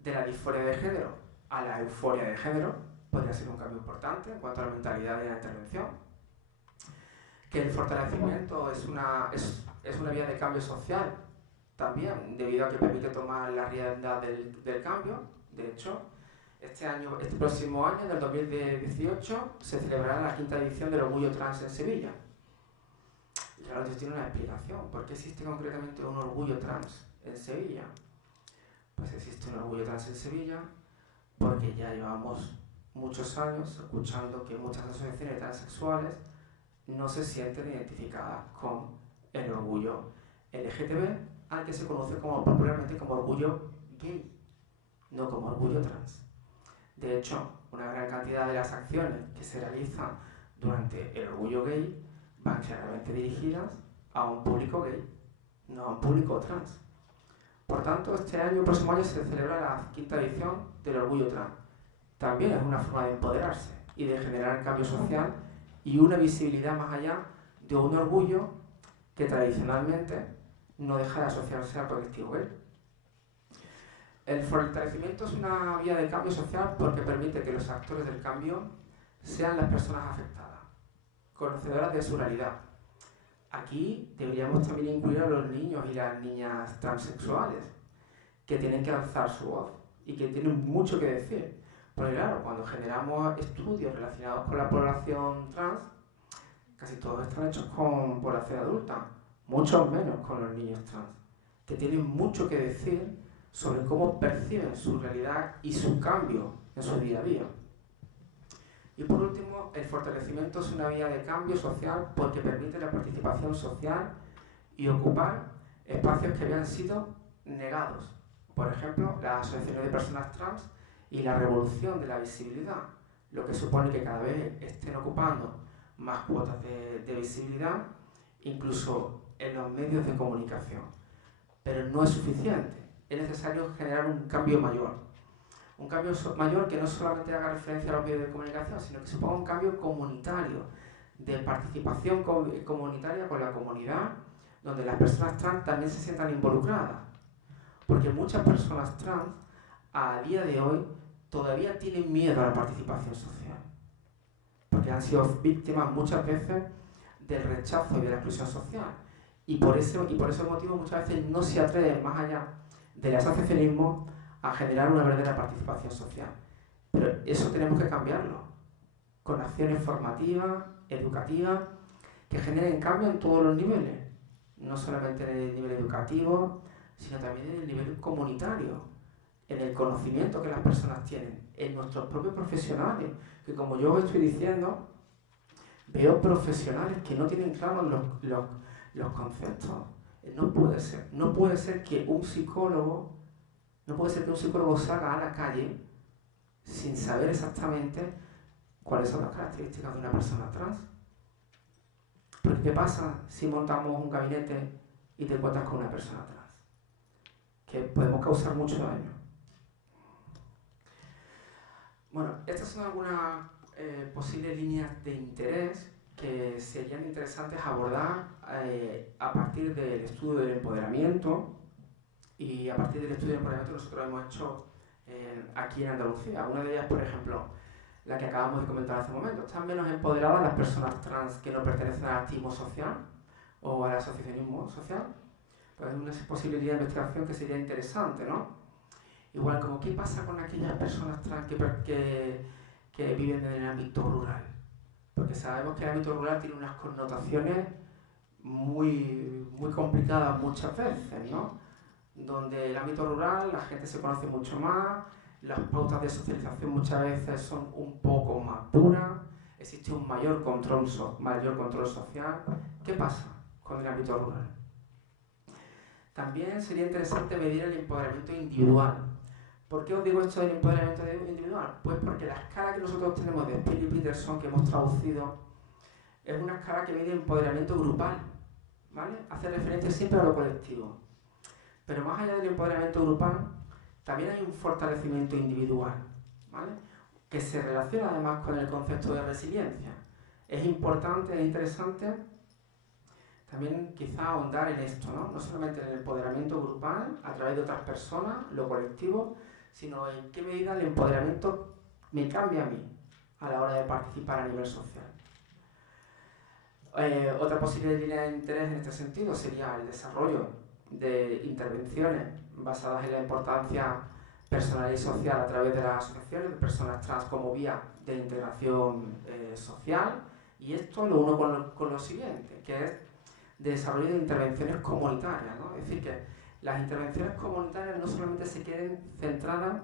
De la disforia de género a la euforia de género podría ser un cambio importante en cuanto a la mentalidad de la intervención. Que el fortalecimiento es una vía de cambio social también, debido a que permite tomar la rienda del cambio. De hecho, este próximo año, del 2018, se celebrará la 5ª edición del Orgullo Trans en Sevilla. Y claro, esto tiene una explicación. ¿Por qué existe concretamente un orgullo trans en Sevilla? Pues existe un orgullo trans en Sevilla porque ya llevamos muchos años escuchando que muchas asociaciones transexuales no se sienten identificadas con el orgullo LGTB, al que se conoce popularmente como orgullo gay, no como orgullo trans. De hecho, una gran cantidad de las acciones que se realizan durante el orgullo gay van claramente dirigidas a un público gay, no a un público trans. Por tanto, el próximo año se celebra la 5ª edición del Orgullo Trans. También es una forma de empoderarse y de generar cambio social y una visibilidad más allá de un orgullo que tradicionalmente no deja de asociarse al colectivo gay. El fortalecimiento es una vía de cambio social porque permite que los actores del cambio sean las personas afectadas, conocedoras de su realidad. Aquí deberíamos también incluir a los niños y las niñas transexuales, que tienen que alzar su voz y que tienen mucho que decir. Porque claro, cuando generamos estudios relacionados con la población trans, casi todos están hechos con población adulta, mucho menos con los niños trans, que tienen mucho que decir sobre cómo perciben su realidad y su cambio en su día a día. Y por último, el fortalecimiento es una vía de cambio social porque permite la participación social y ocupar espacios que habían sido negados. Por ejemplo, las asociaciones de personas trans y la revolución de la visibilidad, lo que supone que cada vez estén ocupando más cuotas de visibilidad, incluso en los medios de comunicación. Pero no es suficiente, es necesario generar un cambio mayor. Un cambio mayor que no solamente haga referencia a los medios de comunicación, sino que suponga un cambio comunitario, de participación comunitaria con la comunidad, donde las personas trans también se sientan involucradas. Porque muchas personas trans, a día de hoy, todavía tienen miedo a la participación social. Porque han sido víctimas muchas veces del rechazo y de la exclusión social. Y por ese motivo muchas veces no se atreven más allá del asociacionismo a generar una verdadera participación social. Pero eso tenemos que cambiarlo, con acciones formativas, educativas, que generen cambio en todos los niveles, no solamente en el nivel educativo, sino también en el nivel comunitario, en el conocimiento que las personas tienen, en nuestros propios profesionales, que como yo os estoy diciendo, veo profesionales que no tienen claros los conceptos. No puede ser que un psicólogo salga a la calle sin saber exactamente cuáles son las características de una persona trans. Porque ¿qué pasa si montamos un gabinete y te encuentras con una persona trans? Que podemos causar mucho daño. Bueno, estas son algunas posibles líneas de interés que serían interesantes abordar a partir del estudio del empoderamiento. Y a partir del estudio del empoderamiento nosotros hemos hecho aquí en Andalucía. Una de ellas, por ejemplo, la que acabamos de comentar hace un momento. ¿Están menos empoderadas las personas trans que no pertenecen al activismo social o al asociacionismo social? Pues es una posibilidad de investigación que sería interesante, ¿no? Igual, como ¿qué pasa con aquellas personas trans que viven en el ámbito rural? Porque sabemos que el ámbito rural tiene unas connotaciones muy complicadas muchas veces, ¿no? Donde el ámbito rural la gente se conoce mucho más, las pautas de socialización muchas veces son un poco más duras, existe un mayor control social. ¿Qué pasa con el ámbito rural? También sería interesante medir el empoderamiento individual. ¿Por qué os digo esto del empoderamiento individual? Pues porque la escala que nosotros tenemos de Spear y Peterson, que hemos traducido, es una escala que mide empoderamiento grupal, ¿vale? Hace referencia siempre a lo colectivo. Pero más allá del empoderamiento grupal, también hay un fortalecimiento individual, ¿vale? Que se relaciona además con el concepto de resiliencia. Es importante e interesante también quizá ahondar en esto, ¿no? No solamente en el empoderamiento grupal a través de otras personas, lo colectivo, sino en qué medida el empoderamiento me cambia a mí a la hora de participar a nivel social. Otra posible línea de interés en este sentido sería el desarrollo de intervenciones basadas en la importancia personal y social a través de las asociaciones de personas trans como vía de integración social, y esto lo uno con lo siguiente, que es desarrollo de intervenciones comunitarias, ¿no? Es decir, que las intervenciones comunitarias no solamente se queden centradas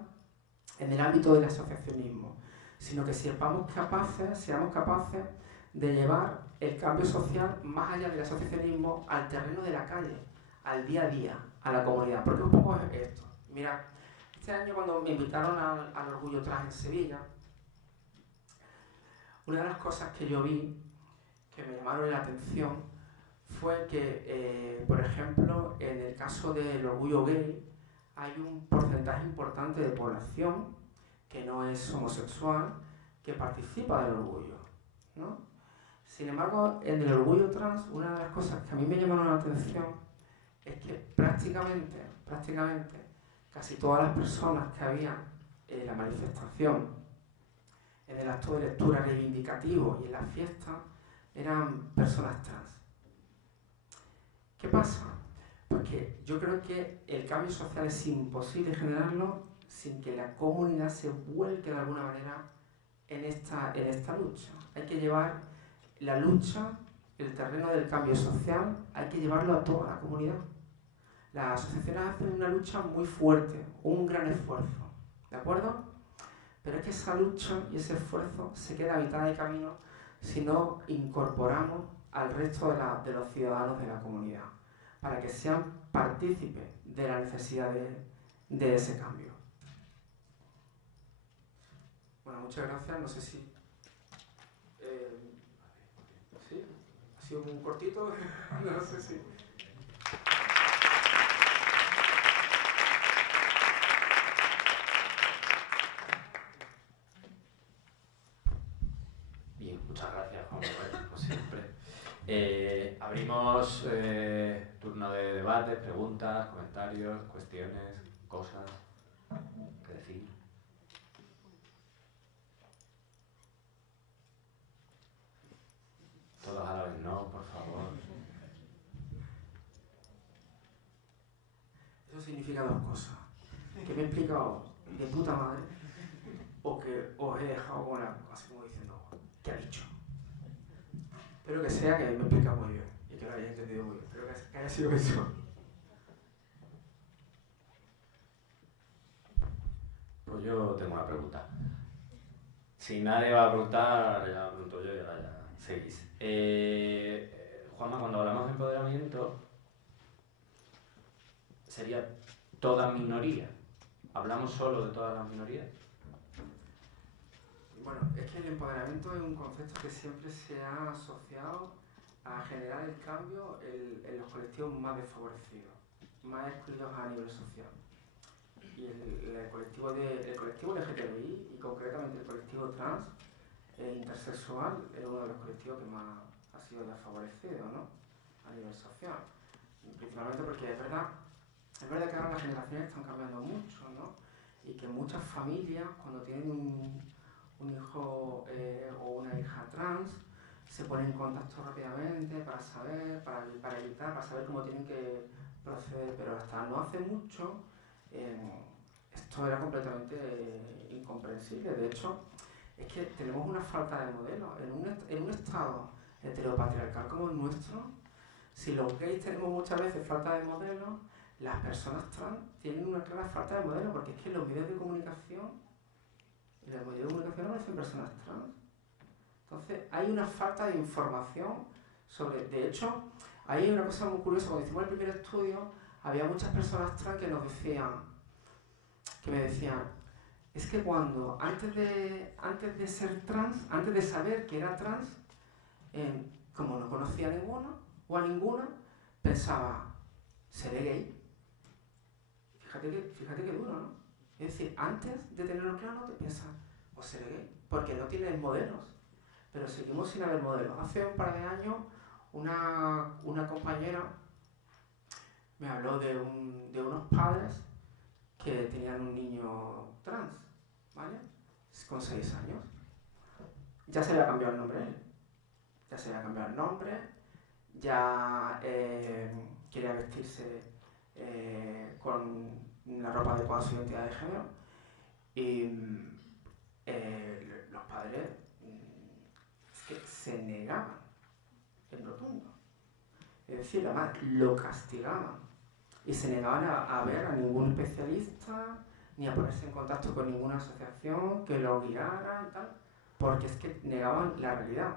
en el ámbito del asociacionismo, sino que seamos capaces de llevar el cambio social más allá del asociacionismo al terreno de la calle, al día a día, a la comunidad. Porque un poco es esto. Mira, este año cuando me invitaron al Orgullo Trans en Sevilla, una de las cosas que yo vi que me llamaron la atención fue que, por ejemplo, en el caso del orgullo gay, hay un porcentaje importante de población que no es homosexual, que participa del orgullo, ¿no? Sin embargo, en el orgullo trans, una de las cosas que a mí me llamaron la atención es que prácticamente, casi todas las personas que había en la manifestación, en el acto de lectura reivindicativo y en la fiesta, eran personas trans. ¿Qué pasa? Pues que yo creo que el cambio social es imposible generarlo sin que la comunidad se vuelque de alguna manera en esta lucha. Hay que llevar la lucha, el terreno del cambio social, hay que llevarlo a toda la comunidad. Las asociaciones hacen una lucha muy fuerte, un gran esfuerzo, ¿de acuerdo? Pero es que esa lucha y ese esfuerzo se queda a mitad de camino si no incorporamos al resto de los ciudadanos de la comunidad, para que sean partícipes de la necesidad de ese cambio. Bueno, muchas gracias. No sé si... ¿sí? ¿Ha sido un cortito? No sé si... Bien, muchas gracias, Juan Manuel, como siempre. Abrimos turno de debate, preguntas, comentarios, cuestiones, cosas que decir. Todos a la vez no, por favor. Eso significa dos cosas. Que me he explicado de puta madre, o que os he dejado con la, así como diciendo, ¿qué ha dicho? Espero que sea que me he explicado muy bien y que lo hayáis entendido muy bien. Espero que haya sido eso. Pues yo tengo una pregunta. Si nadie va a preguntar, ya pregunto yo y ahora ya seguís. Juanma, cuando hablamos de empoderamiento, ¿sería toda minoría? ¿Hablamos solo de todas las minorías? Bueno, es que el empoderamiento es un concepto que siempre se ha asociado a generar el cambio en los colectivos más desfavorecidos, más excluidos a nivel social. Y el colectivo LGTBI y concretamente el colectivo trans e intersexual es uno de los colectivos que más ha sido desfavorecido, ¿no? A nivel social. Principalmente porque es verdad que ahora las generaciones están cambiando mucho, ¿no? Y que muchas familias, cuando tienen un hijo o una hija trans, se ponen en contacto rápidamente para saber, para evitar, para saber cómo tienen que proceder. Pero hasta no hace mucho, esto era completamente incomprensible. De hecho, es que tenemos una falta de modelo. En un estado heteropatriarcal como el nuestro, si los gays tenemos muchas veces falta de modelo, las personas trans tienen una clara falta de modelo, porque es que los medios de comunicación aparecen personas trans. Entonces, hay una falta de información sobre... De hecho, hay una cosa muy curiosa. Cuando hicimos el primer estudio, había muchas personas trans que me decían, es que cuando, antes de ser trans, antes de saber que era trans, como no conocía a ninguno o a ninguna, pensaba, ¿seré gay? Fíjate que duro, ¿no? Es decir, antes de tenerlo claro, te piensas, o seré gay, porque no tienes modelos. Pero seguimos sin haber modelos. Hace un par de años, una compañera me habló de unos padres que tenían un niño trans, ¿vale? Con 6 años. Ya se había cambiado el nombre él. Ya se había cambiado el nombre, ya quería vestirse con la ropa adecuada a su identidad de género y los padres es que se negaban en rotundo. Es decir, además lo castigaban y se negaban a ver a ningún especialista ni a ponerse en contacto con ninguna asociación que lo guiara y tal, porque es que negaban la realidad.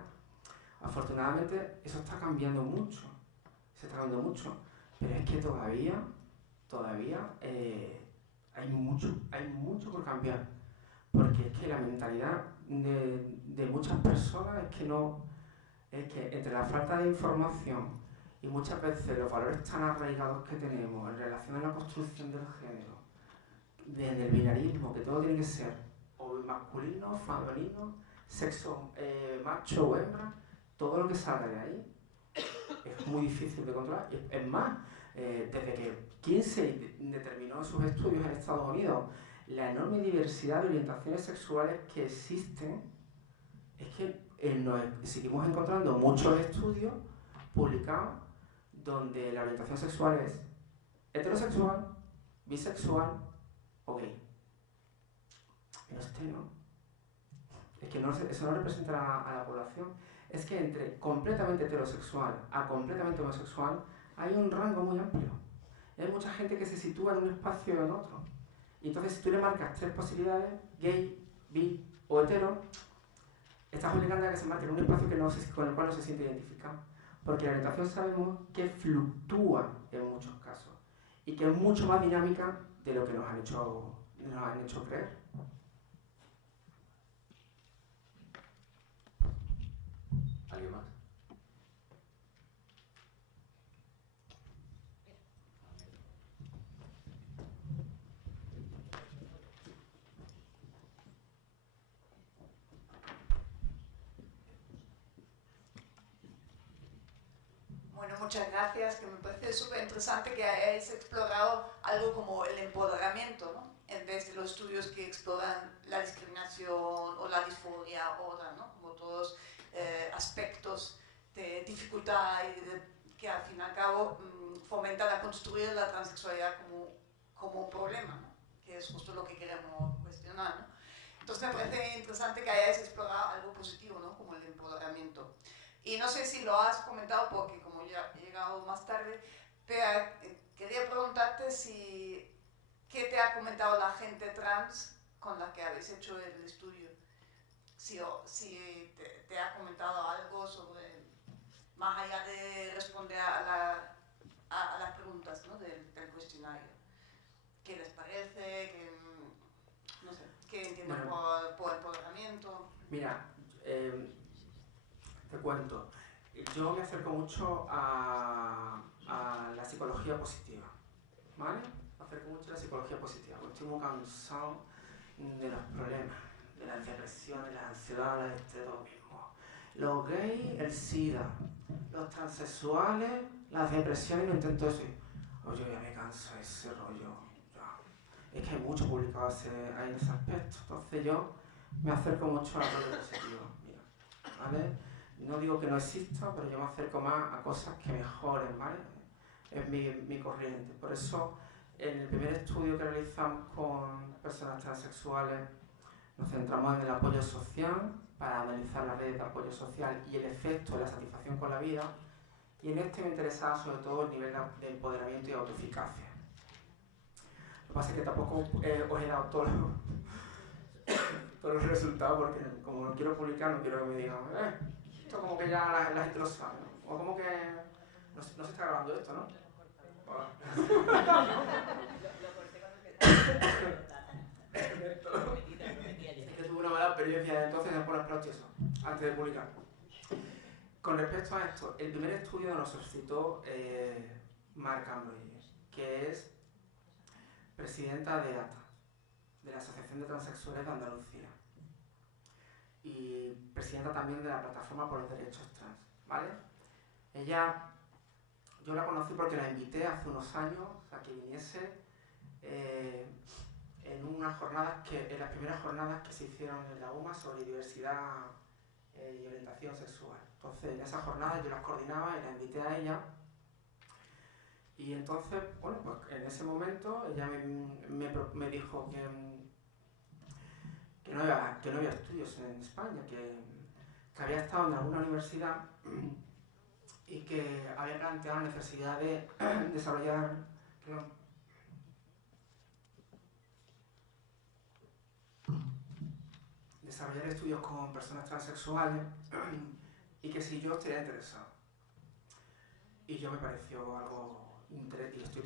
Afortunadamente eso está cambiando mucho, pero es que todavía hay mucho por cambiar, porque es que la mentalidad de muchas personas es que entre la falta de información y muchas veces los valores tan arraigados que tenemos en relación a la construcción del género, desde el binarismo, que todo tiene que ser o masculino, femenino, sexo macho o hembra, todo lo que salga de ahí es muy difícil de controlar. Es más, desde que Kinsey determinó en sus estudios en Estados Unidos la enorme diversidad de orientaciones sexuales que existen, es que seguimos encontrando muchos estudios publicados donde la orientación sexual es heterosexual, bisexual o gay. Pero no. Es que eso no representa a la población. Es que entre completamente heterosexual a completamente homosexual hay un rango muy amplio. Y hay mucha gente que se sitúa en un espacio o en otro. Y entonces si tú le marcas 3 posibilidades, gay, bi o hetero, estás obligando a que se marque en un espacio con el cual no se siente identificado. Porque la orientación sabemos que fluctúa en muchos casos y que es mucho más dinámica de lo que nos han hecho creer. ¿Alguien más? Bueno, muchas gracias, que me parece súper interesante que hayáis explorado algo como el empoderamiento, ¿no? En vez de los estudios que exploran la discriminación o la disforia o otra, ¿no? Como todos aspectos de dificultad y que al fin y al cabo fomentan a construir la transexualidad como un problema, ¿no? Que es justo lo que queremos cuestionar, ¿no? Entonces me parece interesante que hayáis explorado algo positivo, ¿no? Como el empoderamiento. Y no sé si lo has comentado porque como ya he llegado más tarde, pero quería preguntarte qué te ha comentado la gente trans con la que habéis hecho el estudio. Si te ha comentado algo sobre, más allá de responder a las preguntas, ¿no? del cuestionario. ¿Qué les parece? No sé, ¿qué entienden por empoderamiento? Mira, te cuento. Yo me acerco mucho a la psicología positiva, ¿vale? Me acerco mucho a la psicología positiva, porque estoy muy cansado de los problemas, de las depresiones, las ansiedades, de todo mismo. Los gays, el SIDA, los transexuales, las depresiones, lo intento decir. Oye, ya me canso de ese rollo. Ya. Es que hay mucho publicado en ese aspecto. Entonces yo me acerco mucho a la parte positiva. Mira, ¿vale? No digo que no exista, pero yo me acerco más a cosas que mejoren, ¿vale? Es mi corriente. Por eso, en el primer estudio que realizamos con personas transexuales, nos centramos en el apoyo social para analizar las redes de apoyo social y el efecto de la satisfacción con la vida. Y en este me interesaba sobre todo el nivel de empoderamiento y autoeficacia. Lo que pasa es que tampoco os he dado todos los resultados porque como no quiero publicar, no quiero que me digan, esto como que ya la gente lo sabe, ¿no? O como que no se está grabando esto, ¿no? Es que tuve una mala experiencia entonces después lo exploté eso, antes de publicar. Con respecto a esto, el primer estudio nos suscitó Marc Ambroyer, que es presidenta de ATA, de la Asociación de Transexuales de Andalucía, y presidenta también de la Plataforma por los Derechos Trans, ¿vale? Ella, yo la conocí porque la invité hace unos años a que viniese en unas jornadas en las primeras jornadas que se hicieron en la UMA sobre diversidad y orientación sexual. Entonces, en esas jornadas yo las coordinaba y la invité a ella. Y entonces, bueno, pues en ese momento ella me dijo que no había estudios en España, que había estado en alguna universidad y que había planteado la necesidad de desarrollar estudios con personas transexuales y que si yo estaría interesado. Y yo me pareció algo y estoy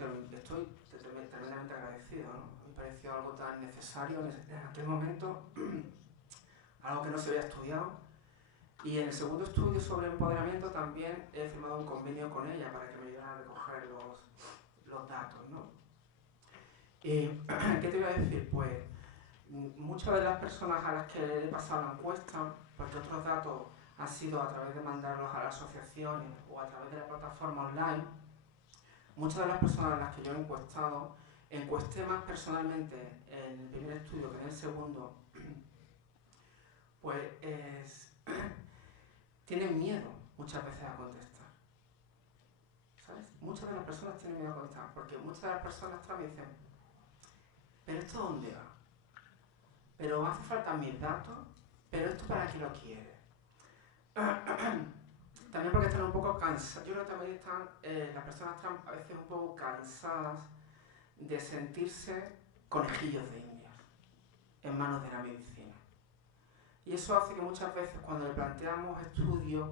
tremendamente agradecido, ¿no? Me pareció algo tan necesario en aquel momento, algo que no se había estudiado. Y en el segundo estudio sobre empoderamiento también he firmado un convenio con ella para que me ayudara a recoger los datos, ¿no? ¿Y qué te voy a decir? Pues muchas de las personas a las que he pasado la encuesta, porque otros datos han sido a través de mandarlos a las asociaciones o a través de la plataforma online, muchas de las personas a las que yo he encuestado, encuesté más personalmente en el primer estudio que en el segundo, pues tienen miedo muchas veces a contestar. ¿Sabes? Muchas de las personas tienen miedo a contestar, porque muchas de las personas me dicen, ¿pero esto dónde va? ¿Pero hace falta mis datos? ¿Pero esto para qué lo quiere? También porque están un poco cansadas. Yo creo que también están las personas trans a veces un poco cansadas de sentirse conejillos de indias en manos de la medicina. Y eso hace que muchas veces cuando le planteamos estudios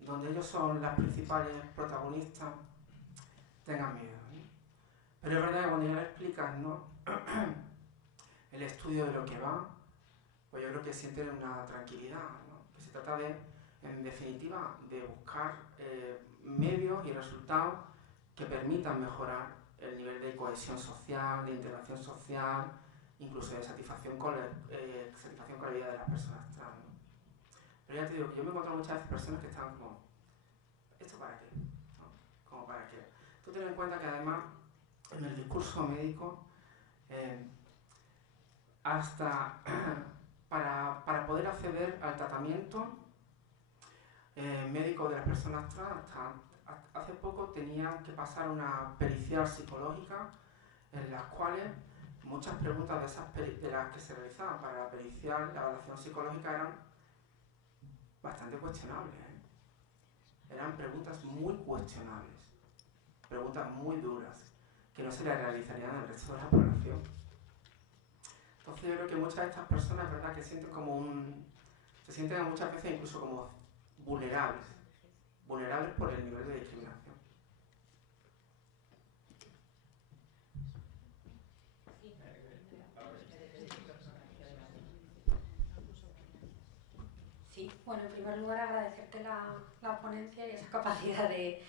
donde ellos son las principales protagonistas, tengan miedo, ¿no? Pero es verdad que cuando ya le explicas, ¿no? el estudio de lo que va, pues yo creo que sienten una tranquilidad, ¿no? Que se trata de, en definitiva, de buscar medios y resultados que permitan mejorar el nivel de cohesión social, de integración social, incluso de satisfacción con la vida de las personas trans, ¿no? Pero ya te digo que yo me he encontrado muchas veces personas que están como, ¿esto para qué? ¿No? Como para qué. Tú ten en cuenta que además en el discurso médico, hasta para poder acceder al tratamiento médico de las personas trans, hasta hace poco tenían que pasar una pericial psicológica en las cuales muchas preguntas de las que se realizaban para la pericial, la evaluación psicológica, eran bastante cuestionables, ¿eh? Eran preguntas muy cuestionables, preguntas muy duras, que no se le realizarían al resto de la población. Entonces yo creo que muchas de estas personas, ¿verdad?, que sienten se sienten muchas veces incluso como vulnerables por el nivel de discriminación. Sí, bueno, en primer lugar agradecerte la ponencia y esa capacidad de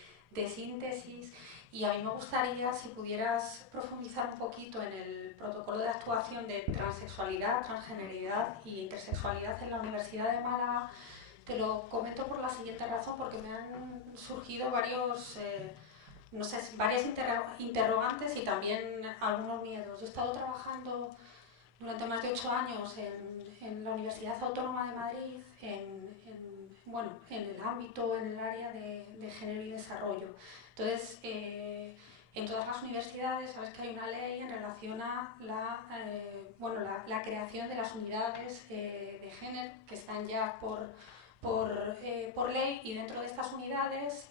síntesis, y a mí me gustaría si pudieras profundizar un poquito en el protocolo de actuación de transexualidad, transgeneridad e intersexualidad en la Universidad de Málaga. Te lo comento por la siguiente razón, porque me han surgido varias interrogantes y también algunos miedos. Yo he estado trabajando durante más de 8 años en la Universidad Autónoma de Madrid, en el ámbito, en el área de género y desarrollo. Entonces, en todas las universidades sabes que hay una ley en relación a la creación de las unidades de género que están ya por ley, y dentro de estas unidades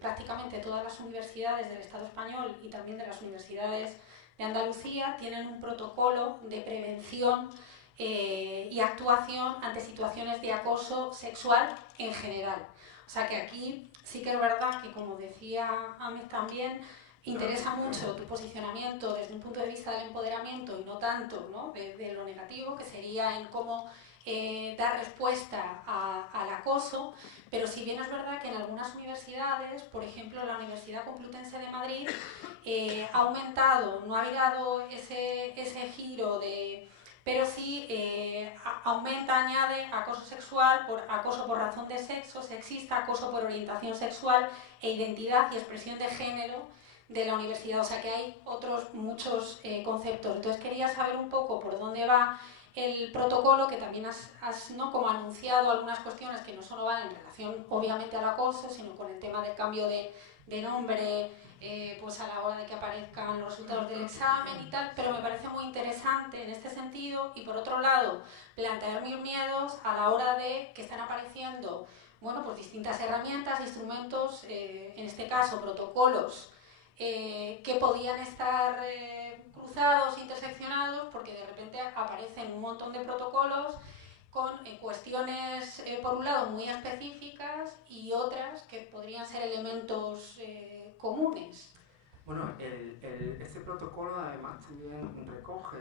prácticamente todas las universidades del Estado español y también de las universidades de Andalucía tienen un protocolo de prevención y actuación ante situaciones de acoso sexual en general. O sea que aquí sí que es verdad que, como decía Ahmed también, interesa mucho tu posicionamiento desde un punto de vista del empoderamiento y no tanto, ¿no?, de lo negativo, que sería en cómo dar respuesta al acoso. Pero si bien es verdad que en algunas universidades, por ejemplo la Universidad Complutense de Madrid, ha aumentado, no ha habido ese giro pero sí aumenta, añade acoso sexual, acoso por razón de sexo, sexista, acoso por orientación sexual e identidad y expresión de género de la universidad, o sea que hay otros muchos conceptos. Entonces quería saber un poco por dónde va el protocolo, que también has ¿no? como anunciado algunas cuestiones que no solo van en relación obviamente al acoso, sino con el tema del cambio de nombre, pues a la hora de que aparezcan los resultados del examen y tal, pero me parece muy interesante en este sentido. Y por otro lado, plantear mis miedos a la hora de que están apareciendo, bueno, pues distintas herramientas, instrumentos, en este caso protocolos, que podían estar cruzados, interseccionados, porque de repente aparecen un montón de protocolos con cuestiones, por un lado, muy específicas y otras que podrían ser elementos comunes. Bueno, este protocolo además también recoge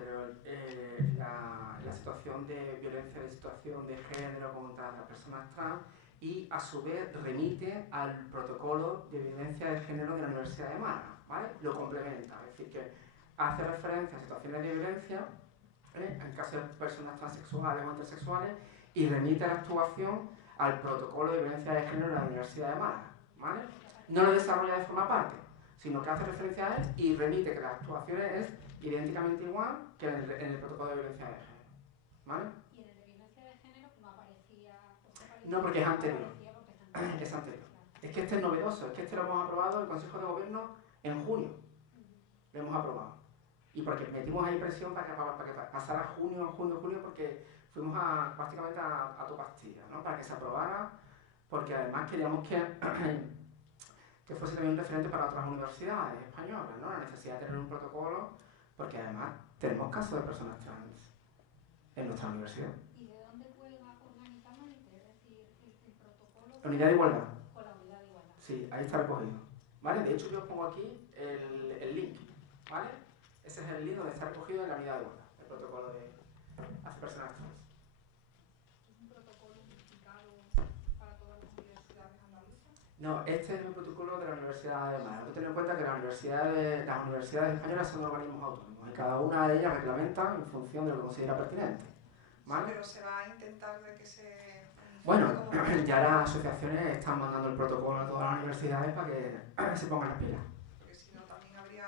la situación de violencia de situación de género contra las personas trans y a su vez remite al protocolo de violencia de género de la Universidad de Málaga, ¿vale? Lo complementa, es decir, que hace referencia a situaciones de violencia en caso de personas transexuales o intersexuales y remite la actuación al protocolo de violencia de género de la Universidad de Málaga, ¿vale? No lo desarrolla de forma aparte, sino que hace referencia a él y remite que la actuación es idénticamente igual que en el protocolo de violencia de género, ¿vale? Y en el de violencia de género no aparecía... No, porque es anterior. Es anterior. Es que este es novedoso, es que este lo hemos aprobado en el Consejo de Gobierno en junio. Lo hemos aprobado. Y porque metimos ahí presión para que pasara junio, porque fuimos prácticamente a tu pastilla, ¿no? Para que se aprobara, porque además queríamos que fuese también un referente para otras universidades españolas, ¿no? La necesidad de tener un protocolo, porque además tenemos casos de personas trans en nuestra universidad. ¿Y de dónde cuelga orgánicamente? Es decir, este protocolo... La unidad de igualdad. Con la unidad de igualdad. Sí, ahí está recogido. ¿Vale? De hecho, yo os pongo aquí el link, ¿vale? Ese es el link donde está recogido en la unidad de igualdad, el protocolo de hacia personas trans. ¿Es un protocolo unificado para todas las universidades andaluzas? No, este es el protocolo de la Universidad de Málaga. Hay que tener en cuenta que las universidades españolas son organismos autónomos y cada una de ellas reglamenta en función de lo que considera pertinente. ¿Vale? Sí, pero se va a intentar de que se... Bueno, ya las asociaciones están mandando el protocolo a todas las universidades para que se pongan las pilas. Porque si no también habría,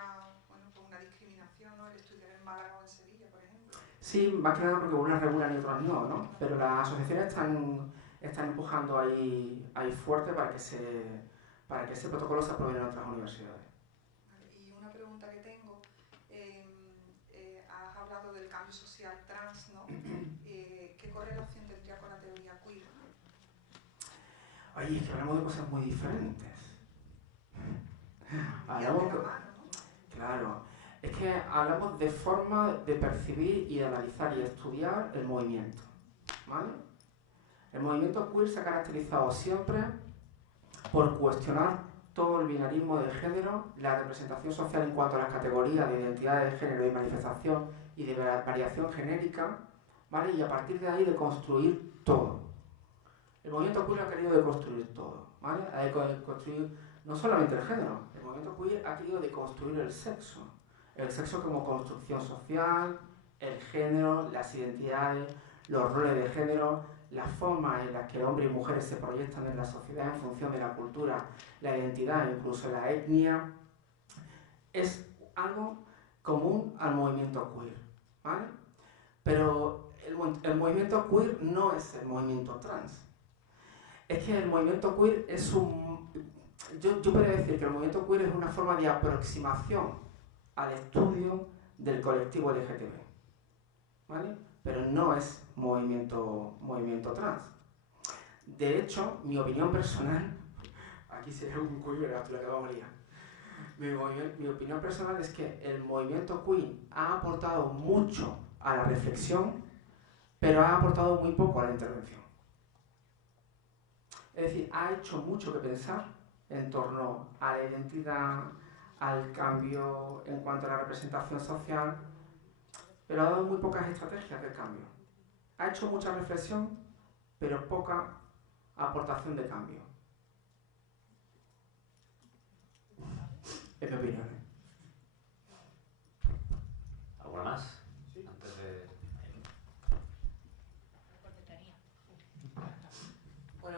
bueno, pues una discriminación, ¿no? El estudiar en Málaga o en Sevilla, por ejemplo. Sí, más que nada porque unas regulan y otras no, ¿no? Pero las asociaciones están empujando ahí fuerte para que ese protocolo se apruebe en otras universidades. Vale, y una pregunta que tengo, has hablado del cambio social trans, ¿no? ¿Qué correlación tendría con la teoría queer? Oye, es que hablamos de cosas muy diferentes. Hablamos de la mano, ¿no? Claro, es que hablamos de forma de percibir y de analizar y estudiar el movimiento, ¿vale? El movimiento queer se ha caracterizado siempre por cuestionar todo el binarismo de género, la representación social en cuanto a las categorías de identidad de género y manifestación y de variación genérica, ¿vale? Y a partir de ahí de construir todo. El movimiento queer ha querido deconstruir todo, ¿vale? Ha querido construir no solamente el género, el movimiento queer ha querido deconstruir el sexo como construcción social, el género, las identidades, los roles de género, las formas en las que hombres y mujeres se proyectan en la sociedad en función de la cultura, la identidad, incluso la etnia, es algo común al movimiento queer, ¿vale? Pero el movimiento queer no es el movimiento trans. Es que el movimiento queer es yo podría decir que el movimiento queer es una forma de aproximación al estudio del colectivo LGTB, ¿vale? Pero no es movimiento trans. De hecho, mi opinión personal, aquí sería un queer, la que vamos a liar. Mi opinión personal es que el movimiento queer ha aportado mucho a la reflexión, pero ha aportado muy poco a la intervención. Es decir, ha hecho mucho que pensar en torno a la identidad, al cambio en cuanto a la representación social, pero ha dado muy pocas estrategias de cambio. Ha hecho mucha reflexión, pero poca aportación de cambio. Es mi opinión. ¿Alguna más? Sí. Antes de... Bueno,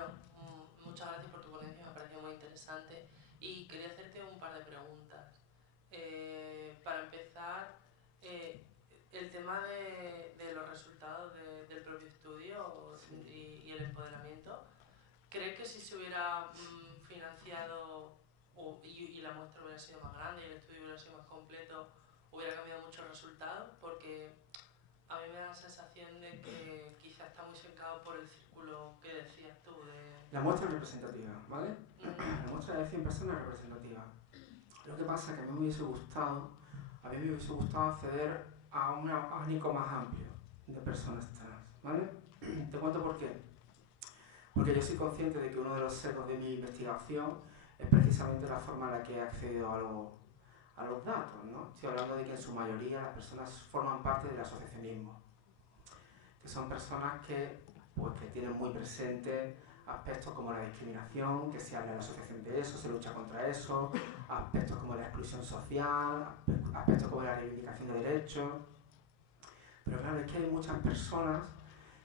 muchas gracias por tu ponencia, me ha parecido muy interesante y quería hacerte un par de preguntas. el tema de los resultados del propio estudio y el empoderamiento, ¿cree que si se hubiera financiado y la muestra hubiera sido más grande y el estudio hubiera sido más completo, hubiera cambiado mucho el resultado? Porque a mí me da la sensación de que quizás está muy cercado por el círculo que decías tú. La muestra es representativa, ¿vale? La muestra de 100 personas es representativa. Lo que pasa es que a mí me hubiese gustado acceder a un abanico más amplio de personas trans, ¿vale? Te cuento por qué. Porque yo soy consciente de que uno de los sesgos de mi investigación es precisamente la forma en la que he accedido a los datos, ¿no? Estoy hablando de que en su mayoría las personas forman parte del asociacionismo, que son personas que tienen muy presente aspectos como la discriminación, que se habla en la asociación de eso, se lucha contra eso, aspectos como la exclusión social, aspectos como la reivindicación de derechos. Pero claro, es que hay muchas personas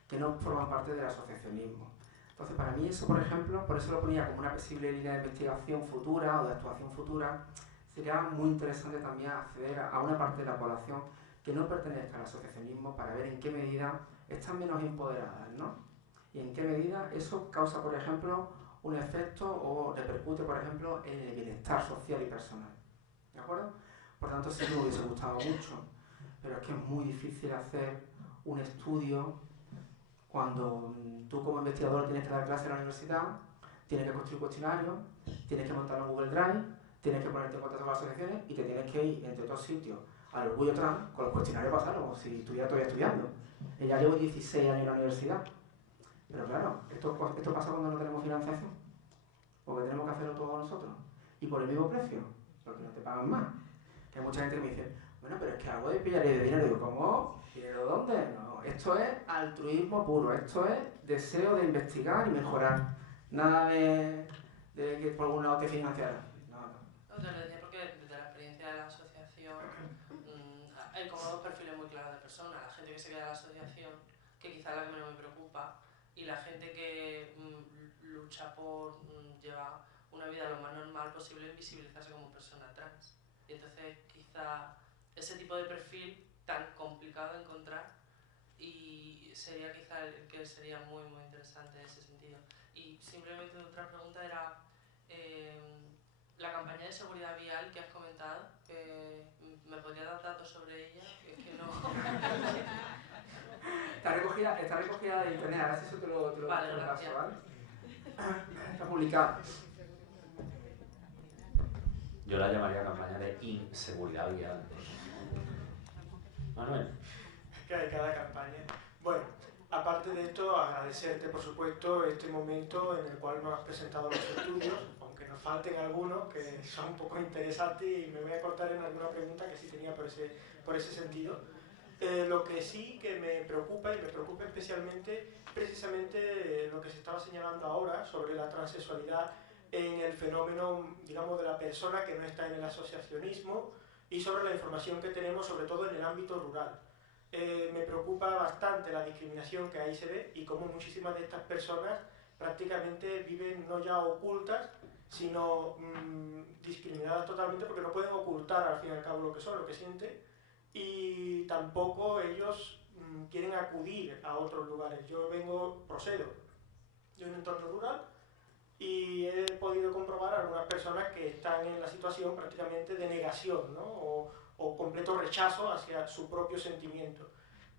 que no forman parte del asociacionismo. Entonces, para mí eso, por ejemplo, por eso lo ponía como una posible línea de investigación futura o de actuación futura, sería muy interesante también acceder a una parte de la población que no pertenezca al asociacionismo para ver en qué medida están menos empoderadas, ¿no? Y en qué medida eso causa, por ejemplo, un efecto o repercute, por ejemplo, en el bienestar social y personal. ¿De acuerdo? Por tanto, sí me hubiese gustado mucho, pero es que es muy difícil hacer un estudio cuando tú como investigador tienes que dar clase en la universidad, tienes que construir cuestionarios, tienes que montarlo en Google Drive, tienes que ponerte en contacto con las asociaciones y te tienes que ir entre otros sitios al Orgullo Trans con los cuestionarios pasados, como si estuviera todavía estudiando. Y ya llevo 16 años en la universidad. Pero claro, esto pasa cuando no tenemos financiación, porque tenemos que hacerlo todos nosotros. Y por el mismo precio, porque no te pagan más. Que hay mucha gente que me dice, bueno, pero es que algo de pillaré de dinero. Y digo, ¿cómo? ¿Dinero dónde? No, esto es altruismo puro, esto es deseo de investigar y mejorar. Nada de que por algún lado te financiaran. No, te lo decía porque desde la experiencia de la asociación hay como dos perfiles muy claros de personas. La gente que se queda en la asociación, que quizás es la que menos me preocupa, y la gente que lucha por llevar una vida lo más normal posible, invisibilizarse como persona trans. Y entonces quizá ese tipo de perfil tan complicado de encontrar y sería quizá el que sería muy muy interesante en ese sentido. Y simplemente otra pregunta era la campaña de seguridad vial que has comentado, que me podría dar datos sobre ella, que es que no. Está recogida de internet, ahora sí eso te lo Vale, paso, ¿vale? Está publicada. Yo la llamaría campaña de inseguridad vial. Manuel. Que hay cada campaña. Bueno, aparte de esto, agradecerte, por supuesto, este momento en el cual nos has presentado los estudios, aunque nos falten algunos que son un poco interesantes y me voy a cortar en alguna pregunta que sí tenía por ese sentido. Lo que sí que me preocupa, y me preocupa especialmente, precisamente lo que se estaba señalando ahora sobre la transexualidad en el fenómeno, digamos, de la persona que no está en el asociacionismo y sobre la información que tenemos, sobre todo en el ámbito rural. Me preocupa bastante la discriminación que ahí se ve y cómo muchísimas de estas personas prácticamente viven no ya ocultas, sino discriminadas totalmente porque no pueden ocultar al fin y al cabo lo que son, lo que sienten, y tampoco ellos quieren acudir a otros lugares. Yo procedo de un entorno rural y he podido comprobar a algunas personas que están en la situación prácticamente de negación, ¿no? o completo rechazo hacia su propio sentimiento.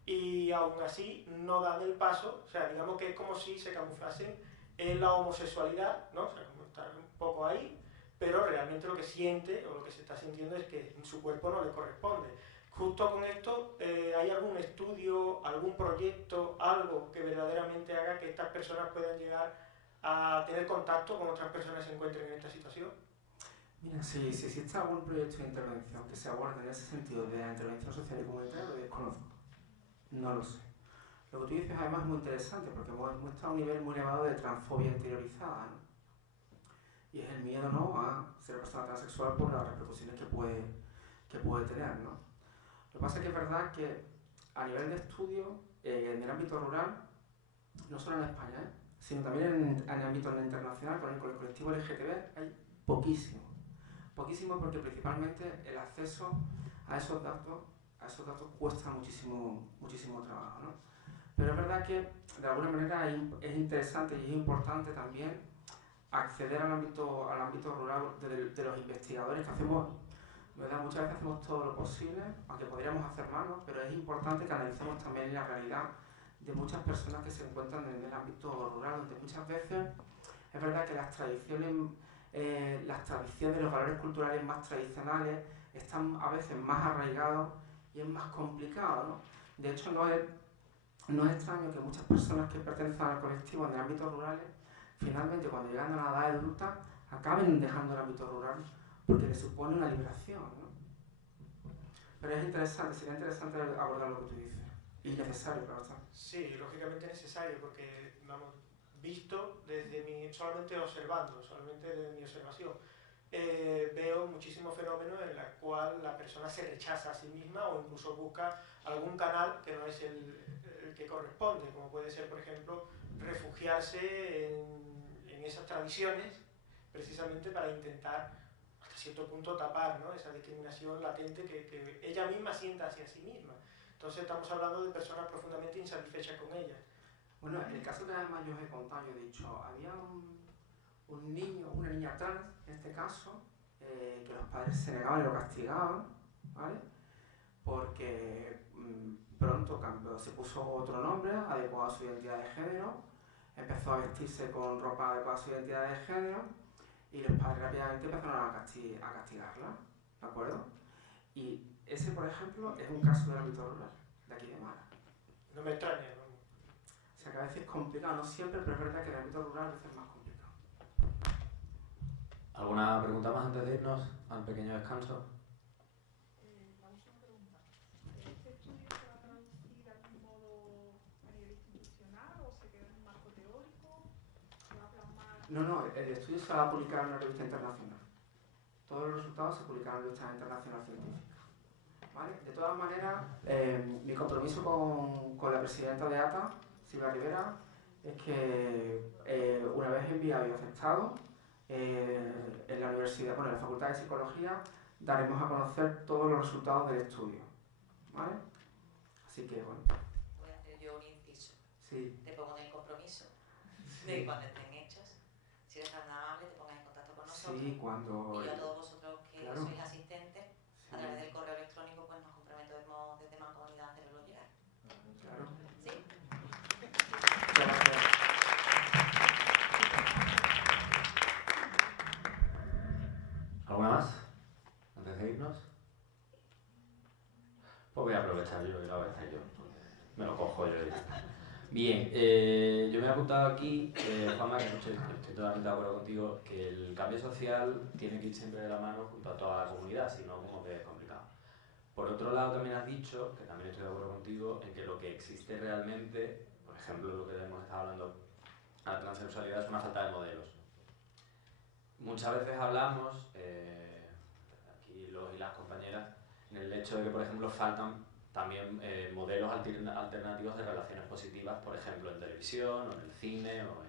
Y aún así no dan el paso, o sea, digamos que es como si se camuflasen en la homosexualidad, ¿no? O sea, como estar un poco ahí, pero realmente lo que siente o lo que se está sintiendo es que su cuerpo no le corresponde. Justo con esto, ¿hay algún estudio, algún proyecto, algo que verdaderamente haga que estas personas puedan llegar a tener contacto con otras personas que se encuentren en esta situación? Mira, si existe algún proyecto de intervención que se aborde en ese sentido de la intervención social y comunitaria, lo desconozco. No lo sé. Lo que tú dices además es muy interesante porque muestra un nivel muy elevado de transfobia interiorizada, ¿no? Y es el miedo, ¿no?, a ser persona transexual por las repercusiones que puede tener, ¿no? Lo que pasa es que es verdad que a nivel de estudio, en el ámbito rural, no solo en España, sino también en el ámbito internacional, con el colectivo LGTB, hay poquísimo. Poquísimo porque principalmente el acceso a esos datos a esos datos cuesta muchísimo trabajo, ¿no? Pero es verdad que de alguna manera es interesante y es importante también acceder al ámbito rural de los investigadores que hacemos, ¿verdad? Muchas veces hacemos todo lo posible, aunque podríamos hacer más, ¿no? Pero es importante que analicemos también la realidad de muchas personas que se encuentran en el ámbito rural, donde muchas veces es verdad que las tradiciones, los valores culturales más tradicionales están a veces más arraigados y es más complicado, ¿no? De hecho, no es extraño que muchas personas que pertenecen al colectivo en el ámbito rural, finalmente cuando llegan a la edad adulta, acaben dejando el ámbito rural porque les supone una liberación, ¿no? Pero es interesante, sería interesante abordar lo que tú dices. Y necesario, claro está. Sí, lógicamente necesario, porque, vamos, visto desde solamente observando, solamente desde mi observación, veo muchísimos fenómenos en los cuales la persona se rechaza a sí misma o incluso busca algún canal que no es el que corresponde, como puede ser, por ejemplo, refugiarse en esas tradiciones, precisamente para intentar hasta cierto punto tapar, ¿no?, esa discriminación latente que ella misma sienta hacia sí misma. Entonces estamos hablando de personas profundamente insatisfechas con ellas. Bueno, en el caso que además yo os he contado, yo he dicho, había un niño, una niña trans, en este caso, que los padres se negaban y lo castigaban, ¿vale? Porque pronto se puso otro nombre adecuado a su identidad de género, empezó a vestirse con ropa adecuada a su identidad de género y los padres rápidamente empezaron a castigarla, ¿de acuerdo? Y ese, por ejemplo, es un caso del ámbito rural, de aquí de Mara. No me extraña, ¿no? O sea que a veces es complicado, no siempre, pero es verdad que el ámbito rural a veces es más complicado. ¿Alguna pregunta más antes de irnos al pequeño descanso? La última pregunta. ¿Este estudio se va a traducir de algún modo a nivel institucional o se queda en un marco teórico? ¿Se va a plasmar? No, el estudio se va a publicar en una revista internacional. Todos los resultados se publicarán en la revista internacional científica. ¿Vale? De todas maneras, mi compromiso con la presidenta de ATA, Silvia Rivera, es que una vez enviado y aceptado, en la universidad, bueno, en la Facultad de Psicología, daremos a conocer todos los resultados del estudio. ¿Vale? Así que, bueno. Voy a hacer yo un inciso. Sí. Te pongo en el compromiso de que cuando estén hechos, si eres tan amable, te pongas en contacto con nosotros. Sí, cuando... Y yo a todos vosotros que claro. sois asistentes, a través del correo electrónico, pues nos comprometemos desde Mancomunidad a hacerlo llegar. Claro. ¿Sí? Gracias. ¿Alguna más? Antes de irnos. Pues voy a aprovechar yo y la voy a hacer yo. Me lo cojo yo y ya está. Bien, yo me he apuntado aquí, Juanma, que estoy totalmente de acuerdo contigo, que el cambio social tiene que ir siempre de la mano junto a toda la comunidad, si no, como que es complicado. Por otro lado, también has dicho, que también estoy de acuerdo contigo, en que lo que existe realmente, por ejemplo, lo que hemos estado hablando, a la transexualidad es una falta de modelos. Muchas veces hablamos, aquí los y las compañeras, en el hecho de que, por ejemplo, faltan también modelos alternativos de relaciones positivas, por ejemplo, en televisión, o en el cine, o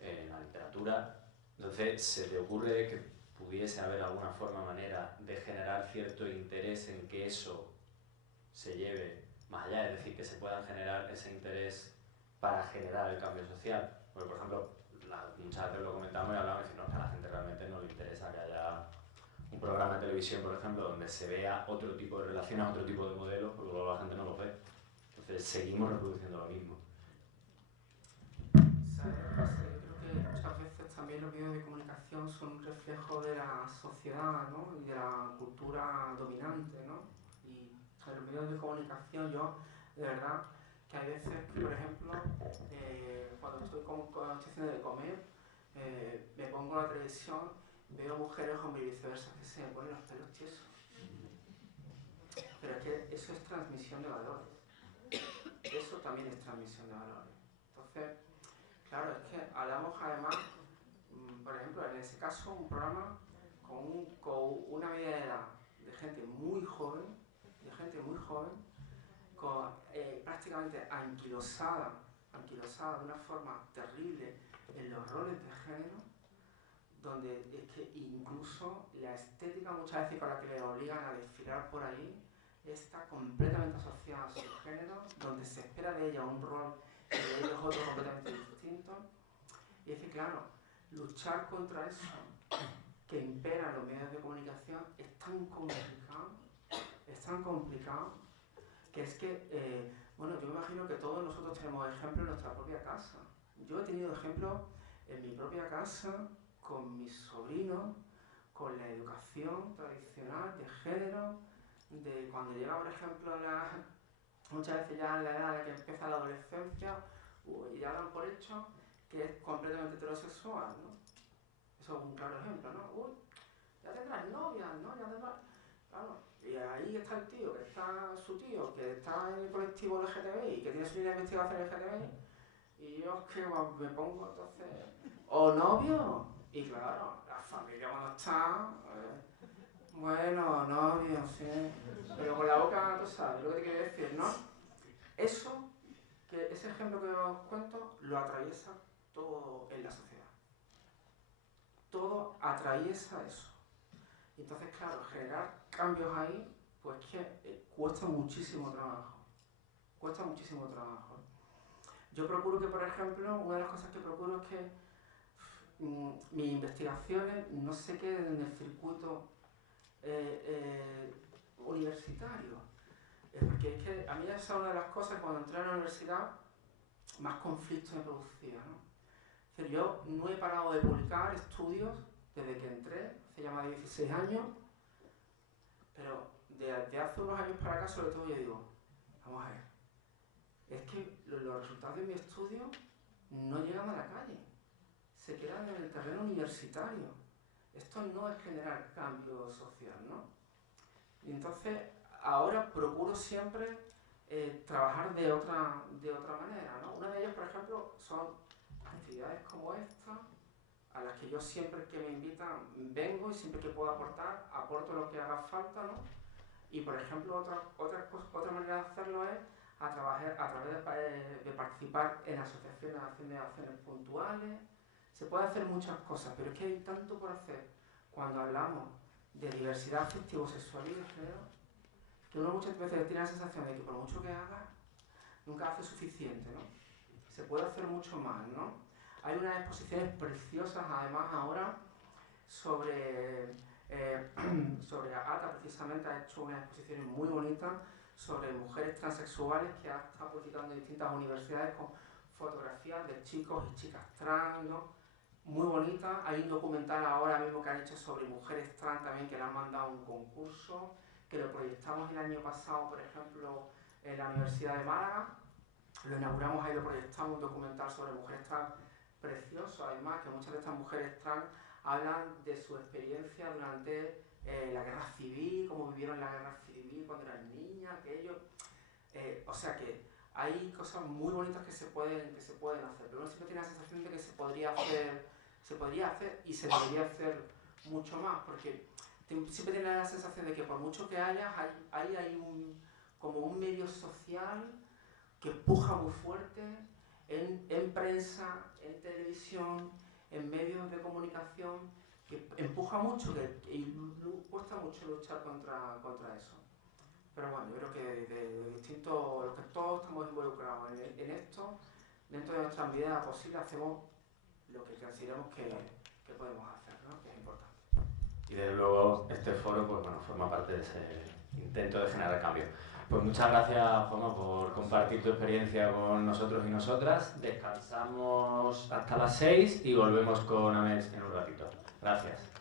en la literatura. Entonces, ¿se te ocurre que pudiese haber alguna forma, manera de generar cierto interés en que eso se lleve más allá? Es decir, que se pueda generar ese interés para generar el cambio social. Porque, por ejemplo, muchas veces lo comentamos y hablamos y decimos, no, que a la gente realmente no le interesa que haya un programa de televisión, por ejemplo, donde se vea otro tipo de relaciones, otro tipo de modelos, porque luego la gente no los ve. Entonces seguimos reproduciendo lo mismo. ¿Sabes lo que pasa? Yo creo que muchas veces también los medios de comunicación son un reflejo de la sociedad, ¿no? Y de la cultura dominante, ¿no? Y en los medios de comunicación yo, de verdad, que hay veces que, por ejemplo, cuando estoy haciendo de comer, me pongo la televisión, veo mujeres, hombres y viceversa, que se me ponen los pelos tiesos. Pero es que eso es transmisión de valores. Eso también es transmisión de valores. Entonces, claro, es que hablamos además, por ejemplo, en ese caso, un programa con una media de edad de gente muy joven, prácticamente anquilosada de una forma terrible en los roles de género, donde es que incluso la estética muchas veces con la que le obligan a desfilar por ahí está completamente asociada a su género, donde se espera de ella un rol y de ellos otro completamente distinto. Y es que, claro, luchar contra eso que impera en los medios de comunicación es tan complicado, que es que, bueno, yo me imagino que todos nosotros tenemos ejemplos en nuestra propia casa. Yo he tenido ejemplos en mi propia casa, con mis sobrinos, con la educación tradicional de género, de cuando llega, por ejemplo, muchas veces ya en la edad en la que empieza la adolescencia, y ya dan por hecho que es completamente heterosexual, ¿no? Eso es un claro ejemplo, ¿no? Uy, ya tendrás novia, ¿no? Ya tendrás... Claro, y ahí está el tío, que está su tío, que está en el colectivo LGTBI, que tiene su línea de investigación LGTBI, y yo es que me pongo entonces... ¿O novio? Y claro, la familia cuando está... bueno, novio, sí, pero con la boca, tú sabes lo que te quiero decir, ¿no? Eso, ese ejemplo que os cuento, lo atraviesa todo en la sociedad. Todo atraviesa eso. Y entonces, claro, generar cambios ahí, pues que cuesta muchísimo trabajo. Cuesta muchísimo trabajo. Yo procuro que, por ejemplo, una de las cosas que procuro es que mis investigaciones no se queden en el circuito universitario. Porque es que a mí esa es una de las cosas, cuando entré a la universidad, más conflictos me producía, ¿no? Es decir, yo no he parado de publicar estudios desde que entré, hace ya más de 16 años, pero de hace unos años para acá, sobre todo, yo digo, vamos a ver, es que los resultados de mi estudio no llegan a la calle, se quedan en el terreno universitario. Esto no es generar cambio social, ¿no? Y entonces, ahora procuro siempre trabajar de otra manera, ¿no? Una de ellas, por ejemplo, son actividades como esta, a las que yo siempre que me invitan vengo y siempre que puedo aportar, aporto lo que haga falta, ¿no? Y, por ejemplo, otra manera de hacerlo es a través de participar en asociaciones, haciendo acciones puntuales. Se puede hacer muchas cosas, pero es que hay tanto por hacer cuando hablamos de diversidad afectivo-sexual y de género, que uno muchas veces tiene la sensación de que por mucho que haga, nunca hace suficiente, ¿no? Se puede hacer mucho más, ¿no? Hay unas exposiciones preciosas, además, ahora, sobre ATA, precisamente, ha hecho unas exposiciones muy bonitas sobre mujeres transexuales que ha estado publicando en distintas universidades con fotografías de chicos y chicas trans, ¿no? Muy bonita. Hay un documental ahora mismo que han hecho sobre mujeres trans también, que le han mandado un concurso, que lo proyectamos el año pasado, por ejemplo, en la Universidad de Málaga. Lo inauguramos ahí, lo proyectamos, un documental sobre mujeres trans precioso, además, que muchas de estas mujeres trans hablan de su experiencia durante la guerra civil, cómo vivieron la guerra civil cuando eran niñas, aquello. O sea que hay cosas muy bonitas que se pueden hacer, pero uno siempre tiene la sensación de que se podría hacer y se debería hacer mucho más, porque siempre tiene la sensación de que por mucho que haya, hay como un medio social que empuja muy fuerte en prensa, en televisión, en medios de comunicación, que empuja mucho y cuesta mucho luchar contra eso. Pero bueno, yo creo que de distintos, los que todos estamos involucrados en esto, dentro de nuestra medida posible, hacemos lo que consideramos que podemos hacer, ¿no? Que es importante. Y desde luego este foro, pues bueno, forma parte de ese intento de generar cambio. Pues muchas gracias, Juanma, por compartir tu experiencia con nosotros y nosotras. Descansamos hasta las 6 y volvemos con Amels en un ratito. Gracias.